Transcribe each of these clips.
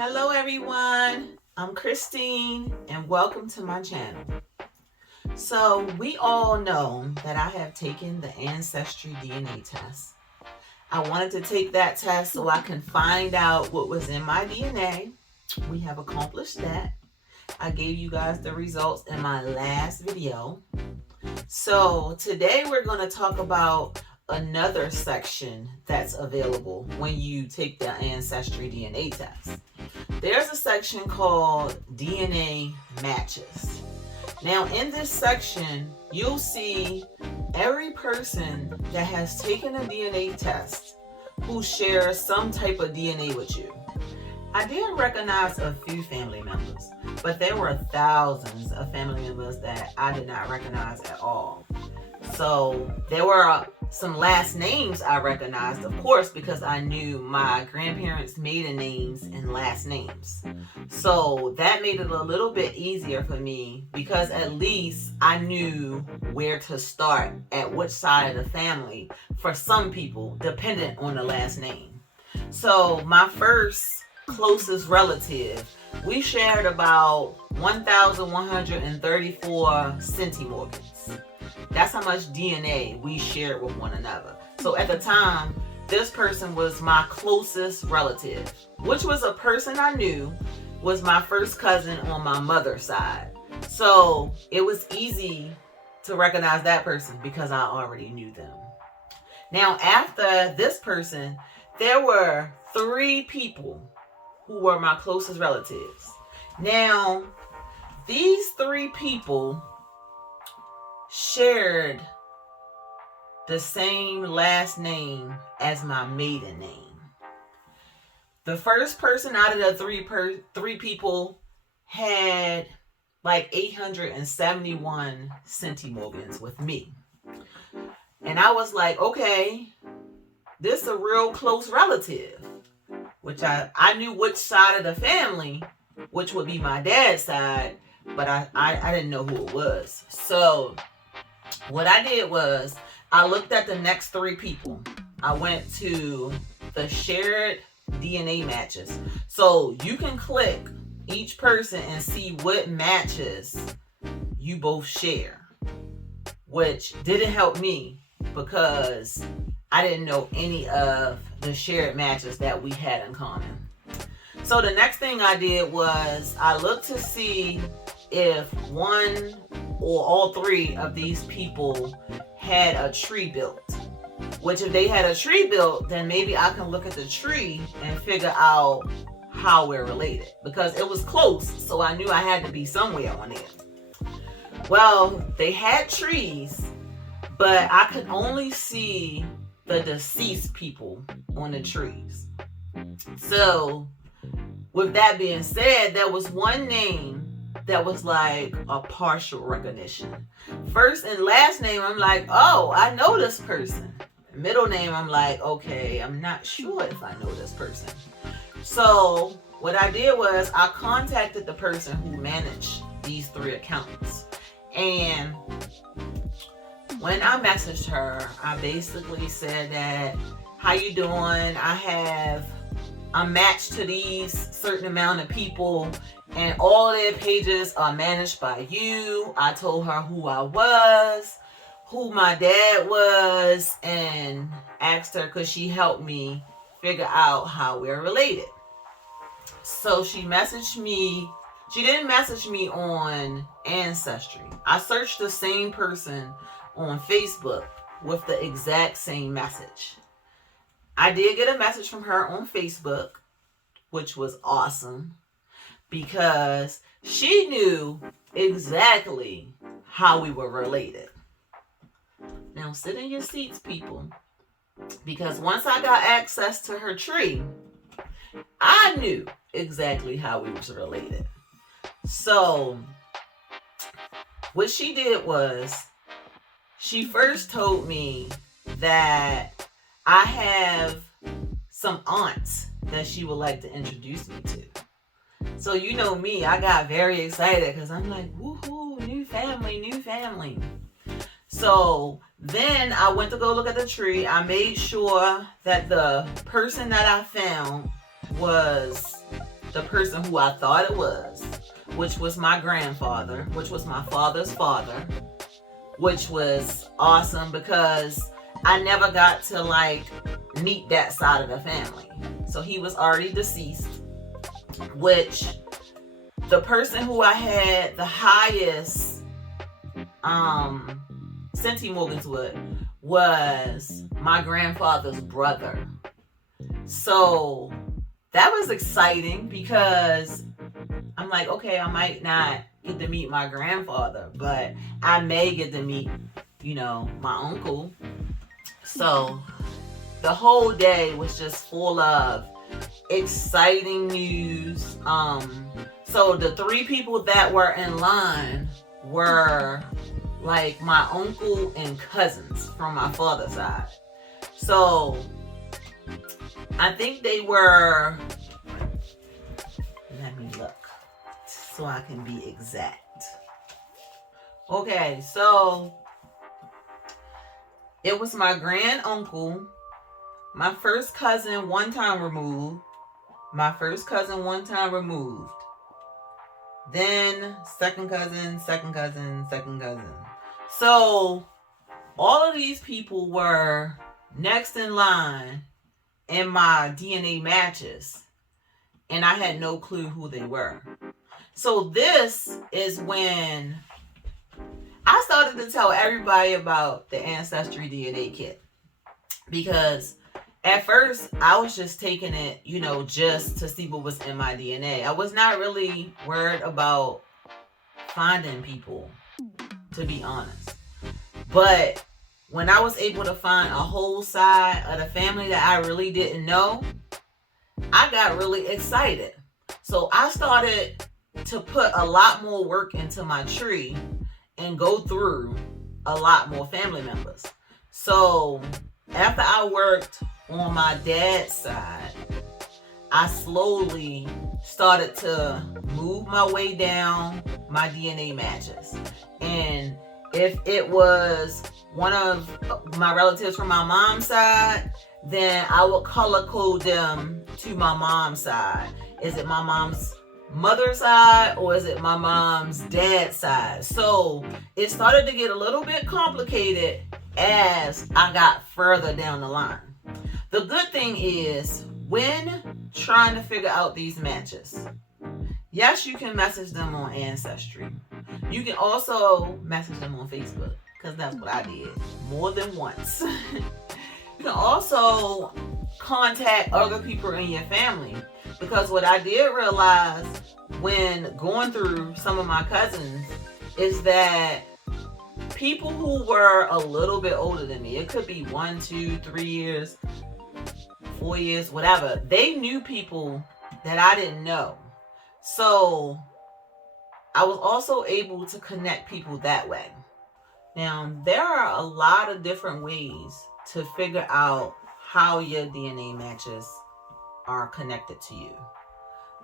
Hello everyone, I'm Christine and welcome to my channel. So we all know that I have taken the Ancestry DNA test. I wanted to take that test so I can find out what was in my DNA. We have accomplished that. I gave you guys the results in my last video. So today we're going to talk about another section that's available when you take the Ancestry DNA test. There's a section called DNA matches. Now in this section, you'll see every person that has taken a DNA test who shares some type of DNA with you. I did recognize a few family members, but there were thousands of family members that I did not recognize at all. So there were some last names I recognized, of course, because I knew my grandparents' maiden names and last names. So that made it a little bit easier for me because at least I knew where to start at which side of the family for some people, dependent on the last name. So my first closest relative, we shared about 1,134 centimorgans. That's how much DNA we shared with one another. So at the time, this person was my closest relative, which was a person I knew was my first cousin on my mother's side. So it was easy to recognize that person because I already knew them. Now, after this person, there were 3 people who were my closest relatives. Now, these 3 people shared the same last name as my maiden name. The first person out of the 3 people had like 871 centimorgans with me. And I was like, okay, this is a real close relative, which I knew which side of the family, which would be my dad's side, but I didn't know who it was. So what I did was I looked at the next 3 people. I went to the shared DNA matches. So you can click each person and see what matches you both share, which didn't help me because I didn't know any of the shared matches that we had in common. So the next thing I did was I looked to see if one or all 3 of these people had a tree built. Which if they had a tree built, then maybe I can look at the tree and figure out how we're related. Because it was close, so I knew I had to be somewhere on it. Well, they had trees, but I could only see the deceased people on the trees. So with that being said, there was one name that was like a partial recognition. First and last name, I'm like, oh, I know this person. Middle name, I'm like, okay, I'm not sure if I know this person. So what I did was I contacted the person who managed these 3 accounts. And when I messaged her, I basically said that, how you doing? I'm matched to these certain amount of people and all their pages are managed by you. I told her who I was, who my dad was, and asked her could she help me figure out how we're related. So she messaged me. She didn't message me on Ancestry. I searched the same person on Facebook with the exact same message. I did get a message from her on Facebook, which was awesome because she knew exactly how we were related. Now sit in your seats, people, because once I got access to her tree, I knew exactly how we was related. So what she did was she first told me that I have some aunts that she would like to introduce me to. So you know me, I got very excited because I'm like, woohoo, new family, new family. So then I went to go look at the tree. I made sure that the person that I found was the person who I thought it was, which was my grandfather, which was my father's father, which was awesome because I never got to like meet that side of the family. So he was already deceased, which the person who I had the highest centimorgans with was my grandfather's brother. So that was exciting because I'm like, okay, I might not get to meet my grandfather, but I may get to meet, my uncle. So the whole day was just full of exciting news. So the 3 people that were in line were like my uncle and cousins from my father's side. So I think they were, let me look so I can be exact. Okay, so it was my grand uncle, my first cousin one time removed, then second cousin. So all of these people were next in line in my DNA matches, and I had no clue who they were. So this is when I started to tell everybody about the Ancestry DNA kit, because at first I was just taking it, just to see what was in my DNA. I was not really worried about finding people, to be honest. But when I was able to find a whole side of the family that I really didn't know, I got really excited. So I started to put a lot more work into my tree and go through a lot more family members. So after I worked on my dad's side, I slowly started to move my way down my DNA matches. And if it was one of my relatives from my mom's side, then I would color code them to my mom's side. Is it my mom's mother's side or is it my mom's dad's side? So it started to get a little bit complicated as I got further down the line. The good thing is, when trying to figure out these matches, yes, you can message them on Ancestry. You can also message them on Facebook, because that's what I did more than once. You can also contact other people in your family, because what I did realize when going through some of my cousins is that people who were a little bit older than me, it could be 1, 2, 3 years, 4 years, whatever, they knew people that I didn't know. So I was also able to connect people that way. Now, there are a lot of different ways to figure out how your DNA matches are connected to you.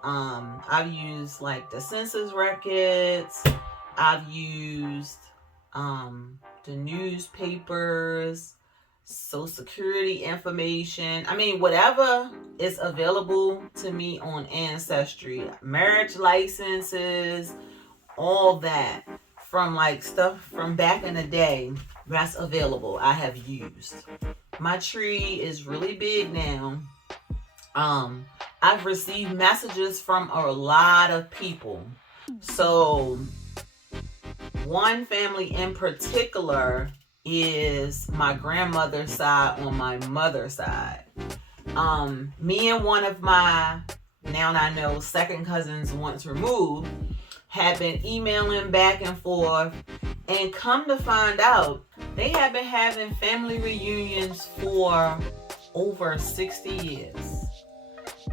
I've used like the census records. I've used the newspapers, Social Security information. I mean, whatever is available to me on Ancestry, marriage licenses, all that, from like stuff from back in the day that's available, I have used. My tree is really big now. I've received messages from a lot of people. So one family in particular is my grandmother's side on my mother's side. Me and one of my, now I know, second cousins once removed, have been emailing back and forth, and come to find out, they have been having family reunions for over 60 years.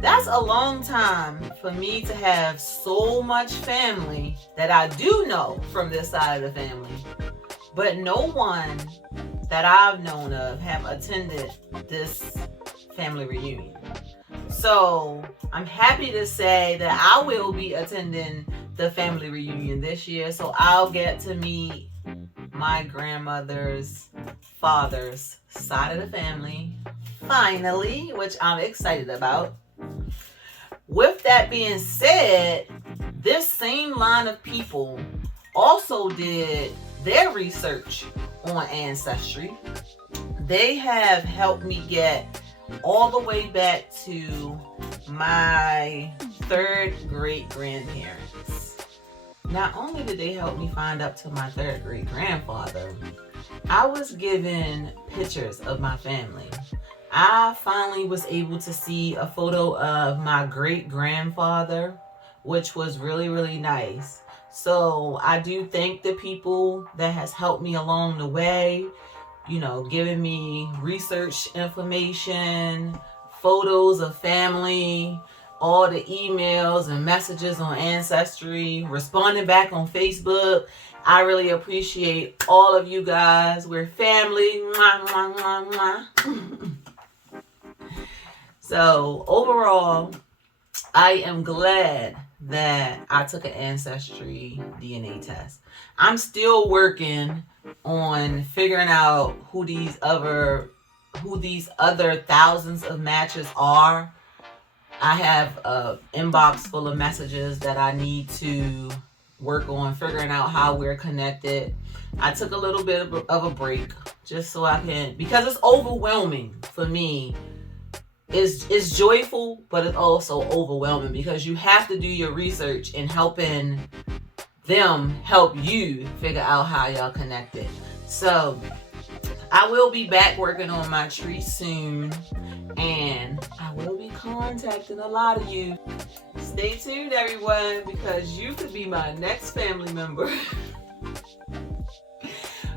That's a long time for me to have so much family that I do know from this side of the family, but no one that I've known of have attended this family reunion. So I'm happy to say that I will be attending the family reunion this year, so I'll get to meet my grandmother's father's side of the family finally, which I'm excited about. With that being said, this same line of people also did their research on Ancestry. They have helped me get all the way back to my third great grandparents. Not only did they help me find up to my third great grandfather, I was given pictures of my family. I finally was able to see a photo of my great grandfather, which was really, really nice. So I do thank the people that has helped me along the way, giving me research information, photos of family, all the emails and messages on Ancestry, responding back on Facebook. I really appreciate all of you guys. We're family. Mwah, mwah, mwah, mwah. So overall, I am glad that I took an Ancestry DNA test. I'm still working on figuring out who these other thousands of matches are. I have an inbox full of messages that I need to work on figuring out how we're connected. I took a little bit of a break just so I can, because it's overwhelming for me. It's joyful, but it's also overwhelming because you have to do your research in helping them help you figure out how y'all connected. So I will be back working on my tree soon, and I will be contacting a lot of you. Stay tuned, everyone, because you could be my next family member.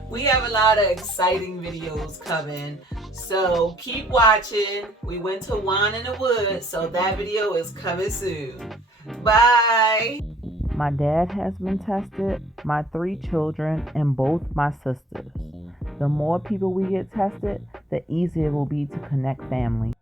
We have a lot of exciting videos coming, so keep watching. We went to Wine in the Woods, so that video is coming soon. Bye. My dad has been tested, my 3 children, and both my sisters. The more people we get tested, the easier it will be to connect family.